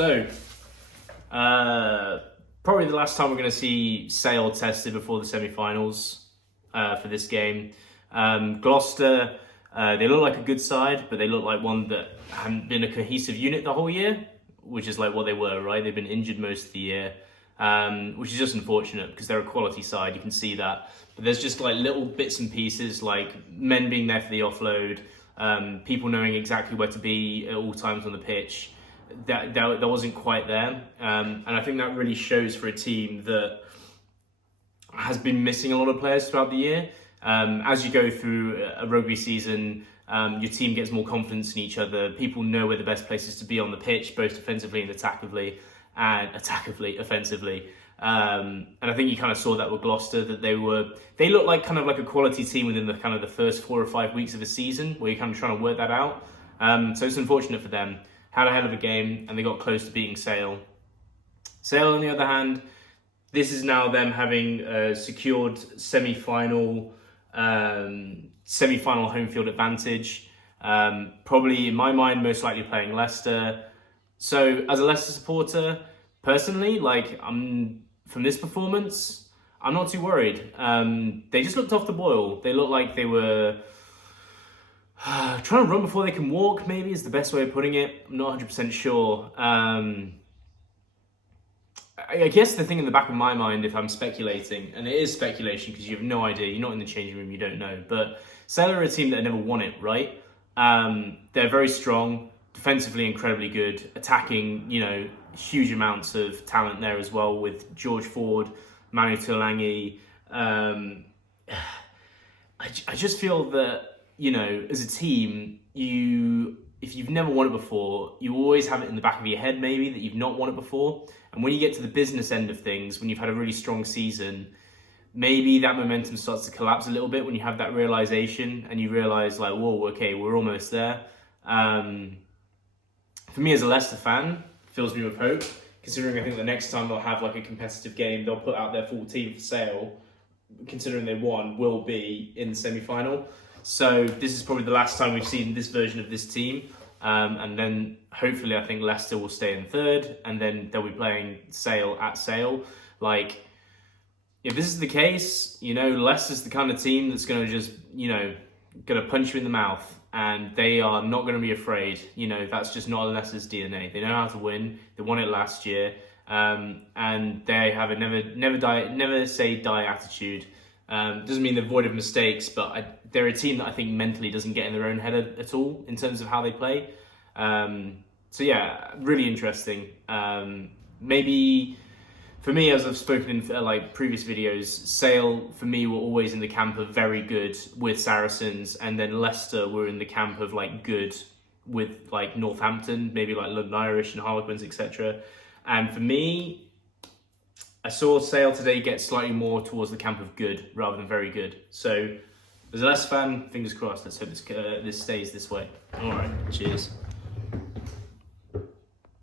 So, probably the last time we're going to see Sale tested before the semi-finals for this game. Gloucester, they look like a good side, but they look like one that hadn't been a cohesive unit the whole year, which is like what they were, right? They've been injured most of the year, which is just unfortunate because they're a quality side, you can see that. But there's just like little bits and pieces, like men being there for the offload, people knowing exactly where to be at all times on the pitch. That wasn't quite there, and I think that really shows for a team that has been missing a lot of players throughout the year. As you go through a rugby season, your team gets more confidence in each other. People know where the best places to be on the pitch, both defensively and offensively. And I think you kind of saw that with Gloucester, that they looked like kind of like a quality team within the kind of the first 4 or 5 weeks of a season, where you're kind of trying to work that out. So it's unfortunate for them. Had a hell of a game, and they got close to beating Sale. Sale, on the other hand, this is now them having secured semi-final home field advantage. Probably, in my mind, most likely playing Leicester. So, as a Leicester supporter, personally, from this performance, I'm not too worried. They just looked off the boil. They looked like they were trying to run before they can walk, maybe is the best way of putting it. I'm not 100% sure. I guess the thing in the back of my mind, if I'm speculating, and it is speculation because you have no idea, you're not in the changing room, you don't know, but Sale are a team that never won it, right? They're very strong, defensively incredibly good, attacking, huge amounts of talent there as well with George Ford, Manu Tuilagi. I just feel that, as a team, if you've never won it before, you always have it in the back of your head maybe that you've not won it before. And when you get to the business end of things, when you've had a really strong season, maybe that momentum starts to collapse a little bit when you have that realization and you realize like, whoa, okay, we're almost there. For me as a Leicester fan, fills me with hope, considering I think the next time they'll have like a competitive game, they'll put out their full team for Sale, considering they won, will be in the semi-final. So this is probably the last time we've seen this version of this team. And then hopefully I think Leicester will stay in third, and then they'll be playing Sale at Sale. Like, if this is the case, Leicester's the kind of team that's going to just, going to punch you in the mouth, and they are not going to be afraid. That's just not Leicester's DNA. They know how to win. They won it last year. And they have a never say die attitude. Doesn't mean they're void of mistakes, but they're a team that I think mentally doesn't get in their own head at all in terms of how they play. So yeah, really interesting. Maybe for me, as I've spoken in previous videos, Sale for me were always in the camp of very good with Saracens, and then Leicester were in the camp of good with Northampton, maybe London Irish and Harlequins, etc. And for me, I saw Sale today get slightly more towards the camp of good rather than very good. So, as a Leicester fan, fingers crossed. Let's hope this stays this way. All right, cheers.